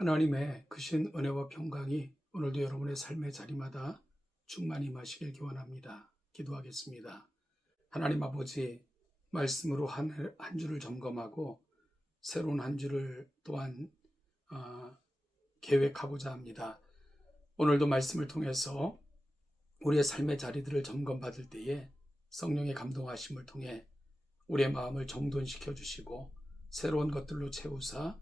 하나님의 크신 은혜와 평강이 오늘도 여러분의 삶의 자리마다 충만히 임하시길 기원합니다. 기도하겠습니다. 하나님 아버지, 말씀으로 한 주를 점검하고 새로운 한 주를 또한 계획하고자 합니다. 오늘도 말씀을 통해서 우리의 삶의 자리들을 점검받을 때에 성령의 감동하심을 통해 우리의 마음을 정돈시켜 주시고 새로운 것들로 채우사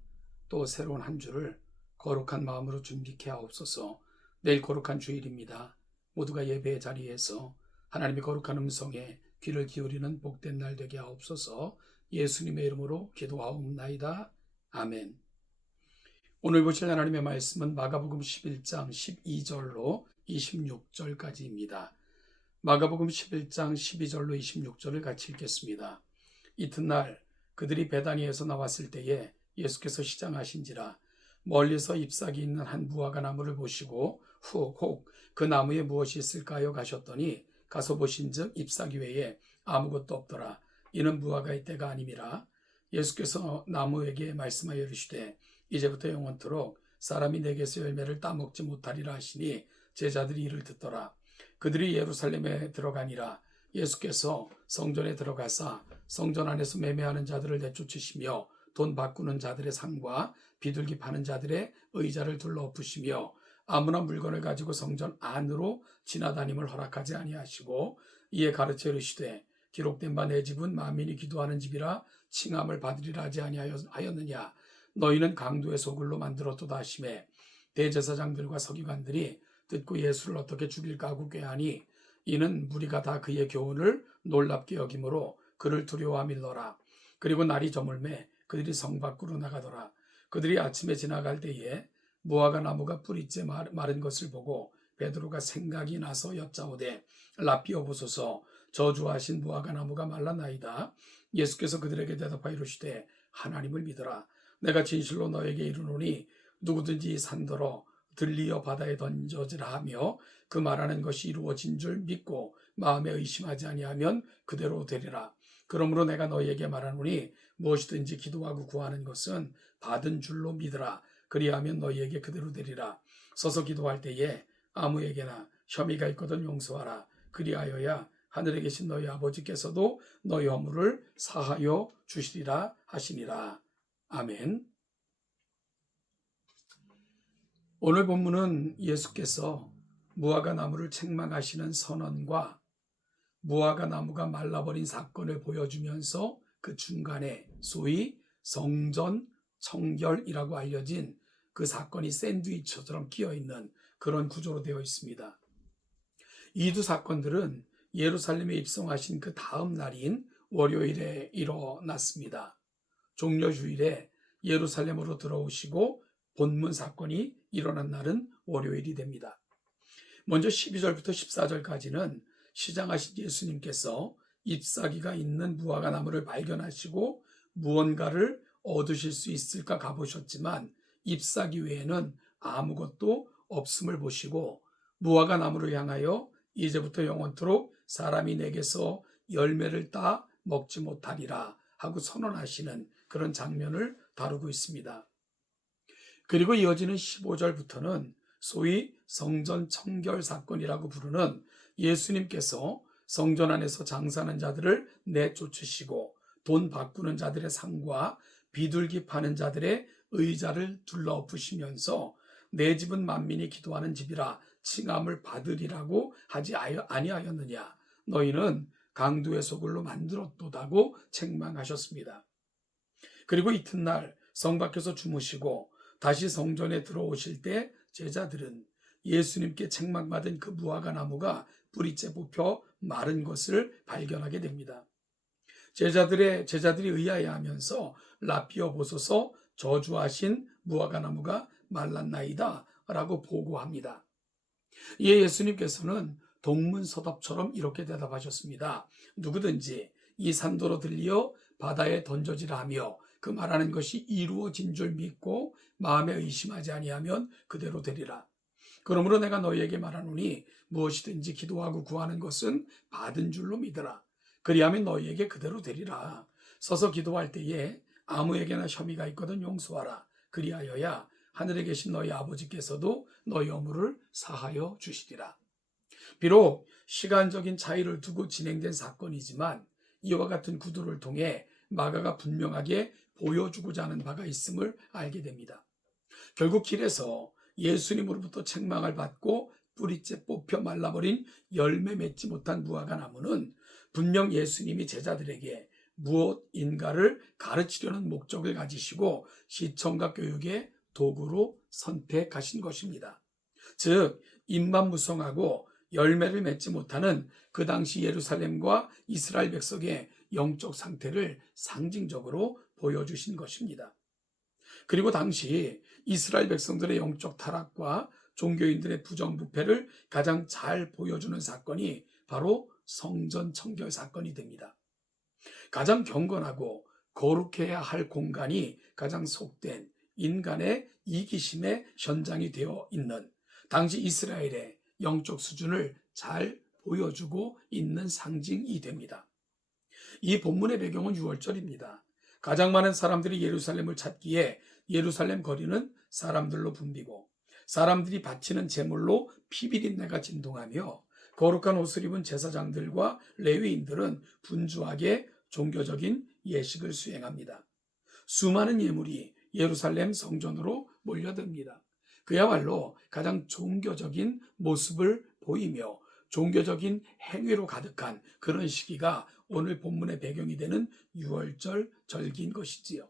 또 새로운 한 주를 거룩한 마음으로 준비케 하옵소서. 내일 거룩한 주일입니다. 모두가 예배의 자리에서 하나님의 거룩한 음성에 귀를 기울이는 복된 날 되게 하옵소서. 예수님의 이름으로 기도하옵나이다. 아멘. 오늘 보실 하나님의 말씀은 마가복음 11장 12절로 26절까지입니다. 마가복음 11장 12절로 26절을 같이 읽겠습니다. 이튿날 그들이 베다니에서 나왔을 때에 예수께서 시장하신지라 멀리서 잎사귀 있는 한 무화과 나무를 보시고 혹 그 나무에 무엇이 있을까요? 가셨더니 가서 보신즉 잎사귀 외에 아무것도 없더라. 이는 무화과의 때가 아님이라. 예수께서 나무에게 말씀하여 이르시되 이제부터 영원토록 사람이 내게서 열매를 따먹지 못하리라 하시니 제자들이 이를 듣더라. 그들이 예루살렘에 들어가니라. 예수께서 성전에 들어가사 성전 안에서 매매하는 자들을 내쫓으시며 돈 바꾸는 자들의 상과 비둘기 파는 자들의 의자를 둘러엎으시며 아무나 물건을 가지고 성전 안으로 지나다님을 허락하지 아니하시고 이에 가르쳐 이르시되 기록된 바 내 집은 만민이 기도하는 집이라 칭함을 받으리라 하지 아니하였느냐. 너희는 강도의 소굴로 만들었도다 하시매 대제사장들과 서기관들이 듣고 예수를 어떻게 죽일까 하고 꾀하니 이는 무리가 다 그의 교훈을 놀랍게 여김으로 그를 두려워하밀더라. 그리고 날이 저물매 그들이 성 밖으로 나가더라. 그들이 아침에 지나갈 때에 무화과 나무가 뿌리째 마른 것을 보고 베드로가 생각이 나서 여짜오되 랍비여 보소서. 저주하신 무화과 나무가 말랐나이다. 예수께서 그들에게 대답하여 이르시되 하나님을 믿어라. 내가 진실로 너에게 이르노니 누구든지 이 산더러 들리어 바다에 던져지라 하며 그 말하는 것이 이루어진 줄 믿고 마음에 의심하지 아니하면 그대로 되리라. 그러므로 내가 너희에게 말하노니 무엇이든지 기도하고 구하는 것은 받은 줄로 믿으라. 그리하면 너희에게 그대로 되리라. 서서 기도할 때에 아무에게나 혐의가 있거든 용서하라. 그리하여야 하늘에 계신 너희 아버지께서도 너희 허물을 사하여 주시리라 하시니라. 아멘. 오늘 본문은 예수께서 무화과 나무를 책망하시는 선언과 무화과 나무가 말라버린 사건을 보여주면서 그 중간에 소위 성전 청결이라고 알려진 그 사건이 샌드위치처럼 끼어있는 그런 구조로 되어 있습니다. 이 두 사건들은 예루살렘에 입성하신 그 다음 날인 월요일에 일어났습니다. 종려주일에 예루살렘으로 들어오시고 본문 사건이 일어난 날은 월요일이 됩니다. 먼저 12절부터 14절까지는 시장하신 예수님께서 잎사귀가 있는 무화과 나무를 발견하시고 무언가를 얻으실 수 있을까 가보셨지만 잎사귀 외에는 아무것도 없음을 보시고 무화과 나무를 향하여 이제부터 영원토록 사람이 내게서 열매를 따 먹지 못하리라 하고 선언하시는 그런 장면을 다루고 있습니다. 그리고 이어지는 15절부터는 소위 성전 청결 사건이라고 부르는 예수님께서 성전 안에서 장사하는 자들을 내쫓으시고 돈 바꾸는 자들의 상과 비둘기 파는 자들의 의자를 둘러엎으시면서 내 집은 만민이 기도하는 집이라 칭함을 받으리라고 하지 아니하였느냐. 너희는 강도의 소굴로 만들었도다고 책망하셨습니다. 그리고 이튿날 성 밖에서 주무시고 다시 성전에 들어오실 때 제자들은 예수님께 책망받은 그 무화과 나무가 뿌리째 뽑혀 마른 것을 발견하게 됩니다. 제자들이 의아해하면서 라피어 보소서 저주하신 무화과 나무가 말랐나이다 라고 보고합니다. 이에 예수님께서는 동문서답처럼 이렇게 대답하셨습니다. 누구든지 이 산도로 들리어 바다에 던져지라 하며 그 말하는 것이 이루어진 줄 믿고 마음에 의심하지 아니하면 그대로 되리라. 그러므로 내가 너희에게 말하노니 무엇이든지 기도하고 구하는 것은 받은 줄로 믿으라. 그리하면 너희에게 그대로 되리라. 서서 기도할 때에 아무에게나 혐의가 있거든 용서하라. 그리하여야 하늘에 계신 너희 아버지께서도 너희 허물을 사하여 주시리라. 비록 시간적인 차이를 두고 진행된 사건이지만 이와 같은 구도를 통해 마가가 분명하게 보여주고자 하는 바가 있음을 알게 됩니다. 결국 길에서 예수님으로부터 책망을 받고 뿌리째 뽑혀 말라버린 열매 맺지 못한 무화과 나무는 분명 예수님이 제자들에게 무엇인가를 가르치려는 목적을 가지시고 시청각 교육의 도구로 선택하신 것입니다. 즉 입만 무성하고 열매를 맺지 못하는 그 당시 예루살렘과 이스라엘 백성의 영적 상태를 상징적으로 보여주신 것입니다. 그리고 당시 이스라엘 백성들의 영적 타락과 종교인들의 부정부패를 가장 잘 보여주는 사건이 바로 성전 청결 사건이 됩니다. 가장 경건하고 거룩해야 할 공간이 가장 속된 인간의 이기심의 현장이 되어 있는 당시 이스라엘의 영적 수준을 잘 보여주고 있는 상징이 됩니다. 이 본문의 배경은 6월절입니다. 가장 많은 사람들이 예루살렘을 찾기에 예루살렘 거리는 사람들로 붐비고 사람들이 바치는 제물로 피비린내가 진동하며 거룩한 옷을 입은 제사장들과 레위인들은 분주하게 종교적인 예식을 수행합니다. 수많은 예물이 예루살렘 성전으로 몰려듭니다. 그야말로 가장 종교적인 모습을 보이며 종교적인 행위로 가득한 그런 시기가 오늘 본문의 배경이 되는 6월절 절기인 것이지요.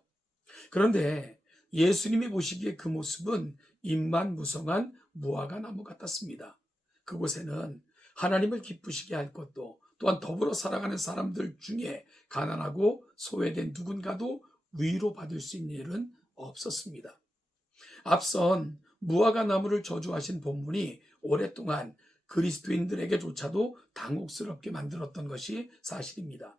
그런데 예수님이 보시기에 그 모습은 잎만 무성한 무화과 나무 같았습니다. 그곳에는 하나님을 기쁘시게 할 것도 또한 더불어 살아가는 사람들 중에 가난하고 소외된 누군가도 위로받을 수 있는 일은 없었습니다. 앞선 무화과 나무를 저주하신 본문이 오랫동안 그리스도인들에게조차도 당혹스럽게 만들었던 것이 사실입니다.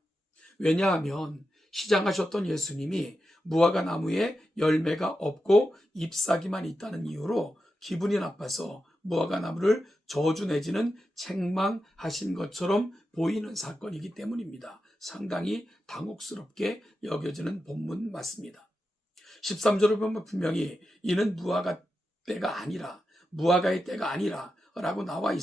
왜냐하면 시장하셨던 예수님이 무화과 나무에 열매가 없고 잎사귀만 있다는 이유로 기분이 나빠서 무화과 나무를 저주 내지는 책망하신 것처럼 보이는 사건이기 때문입니다. 상당히 당혹스럽게 여겨지는 본문 맞습니다. 13절을 보면 분명히 이는 무화과의 때가 아니라 라고 나와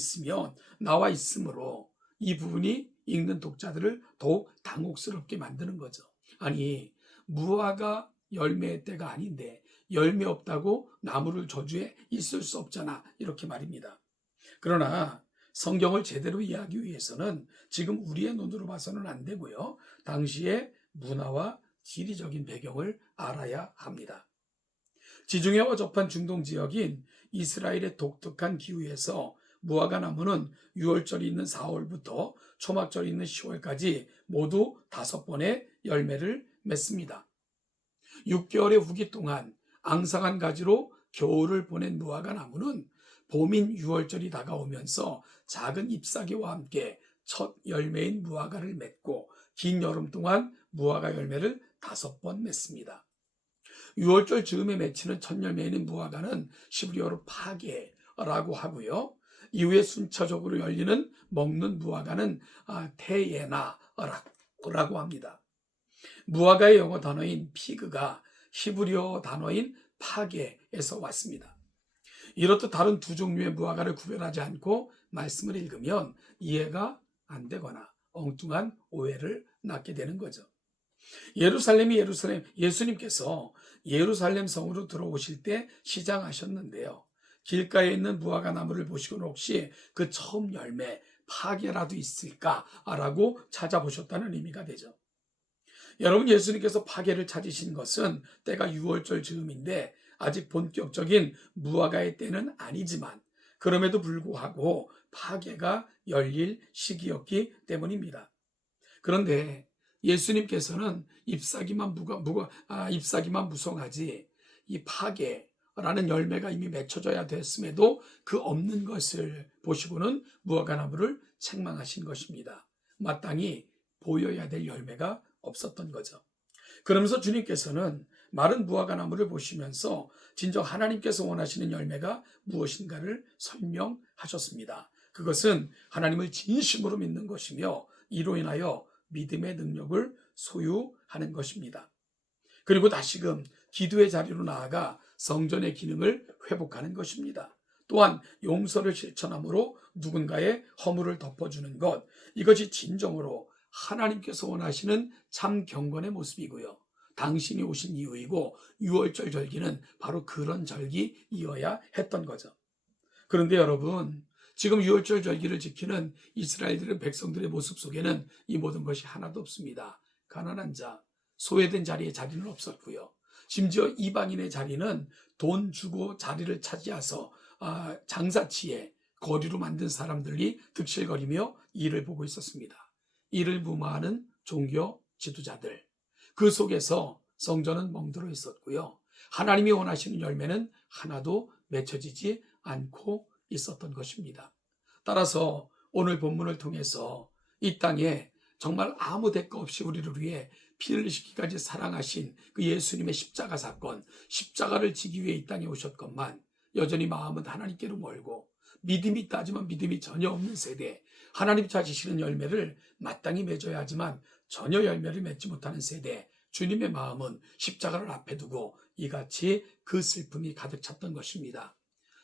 있으므로 이 부분이 읽는 독자들을 더욱 당혹스럽게 만드는 거죠. 아니, 무화과 열매의 때가 아닌데 열매 없다고 나무를 저주해 있을 수 없잖아, 이렇게 말입니다. 그러나 성경을 제대로 이해하기 위해서는 지금 우리의 눈으로 봐서는 안 되고요, 당시의 문화와 지리적인 배경을 알아야 합니다. 지중해와 접한 중동 지역인 이스라엘의 독특한 기후에서 무화과 나무는 유월절이 있는 4월부터 초막절이 있는 10월까지 모두 5번의 열매를 맺습니다. 6개월의 후기 동안 앙상한 가지로 겨울을 보낸 무화과 나무는 봄인 유월절이 다가오면서 작은 잎사귀와 함께 첫 열매인 무화과를 맺고 긴 여름 동안 무화과 열매를 5번 맺습니다. 6월절 즈음에 맺히는 첫 열매인 무화과는 시브리어로 파게라고 하고요. 이후에 순차적으로 열리는 먹는 무화과는 테예나라고 합니다. 무화과의 영어 단어인 피그가 히브리어 단어인 파게에서 왔습니다. 이렇듯 다른 두 종류의 무화과를 구별하지 않고 말씀을 읽으면 이해가 안 되거나 엉뚱한 오해를 낳게 되는 거죠. 예수님께서 예루살렘 성으로 들어오실 때 시장하셨는데요. 길가에 있는 무화과 나무를 보시고는 혹시 그 처음 열매 파게라도 있을까라고 찾아보셨다는 의미가 되죠. 여러분, 예수님께서 파게를 찾으신 것은 때가 6월절 즈음인데 아직 본격적인 무화과의 때는 아니지만 그럼에도 불구하고 파게가 열릴 시기였기 때문입니다. 그런데 예수님께서는 잎사귀만 무성하지 이 파게라는 열매가 이미 맺혀져야 됐음에도 그 없는 것을 보시고는 무화과 나무를 책망하신 것입니다. 마땅히 보여야 될 열매가 없었던 거죠. 그러면서 주님께서는 마른 무화과 나무를 보시면서 진정 하나님께서 원하시는 열매가 무엇인가를 설명하셨습니다. 그것은 하나님을 진심으로 믿는 것이며 이로 인하여 믿음의 능력을 소유하는 것입니다. 그리고 다시금 기도의 자리로 나아가 성전의 기능을 회복하는 것입니다. 또한 용서를 실천함으로 누군가의 허물을 덮어주는 것, 이것이 진정으로 하나님께서 원하시는 참 경건의 모습이고요. 당신이 오신 이유이고 6월절 절기는 바로 그런 절기이어야 했던 거죠. 그런데 여러분, 지금 6월절 절기를 지키는 이스라엘들의 백성들의 모습 속에는 이 모든 것이 하나도 없습니다. 가난한 자, 소외된 자리에 자리는 없었고요. 심지어 이방인의 자리는 돈 주고 자리를 차지해서 장사치에 거리로 만든 사람들이 득실거리며 일을 보고 있었습니다. 이를 무마하는 종교 지도자들, 그 속에서 성전은 멍들어 있었고요. 하나님이 원하시는 열매는 하나도 맺혀지지 않고 있었던 것입니다. 따라서 오늘 본문을 통해서 이 땅에 정말 아무 대가 없이 우리를 위해 피를 흘리시기까지 사랑하신 그 예수님의 십자가 사건, 십자가를 지기 위해 이 땅에 오셨건만 여전히 마음은 하나님께로 멀고 믿음이 있다 하지만 믿음이 전혀 없는 세대, 하나님 찾으시는 열매를 마땅히 맺어야 하지만 전혀 열매를 맺지 못하는 세대, 주님의 마음은 십자가를 앞에 두고 이같이 그 슬픔이 가득 찼던 것입니다.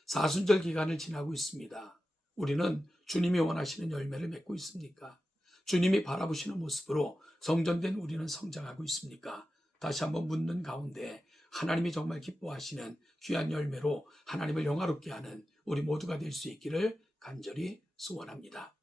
사순절 기간을 지나고 있습니다. 우리는 주님이 원하시는 열매를 맺고 있습니까? 주님이 바라보시는 모습으로 성전된 우리는 성장하고 있습니까? 다시 한번 묻는 가운데 하나님이 정말 기뻐하시는 귀한 열매로 하나님을 영화롭게 하는 우리 모두가 될 수 있기를 간절히 소원합니다.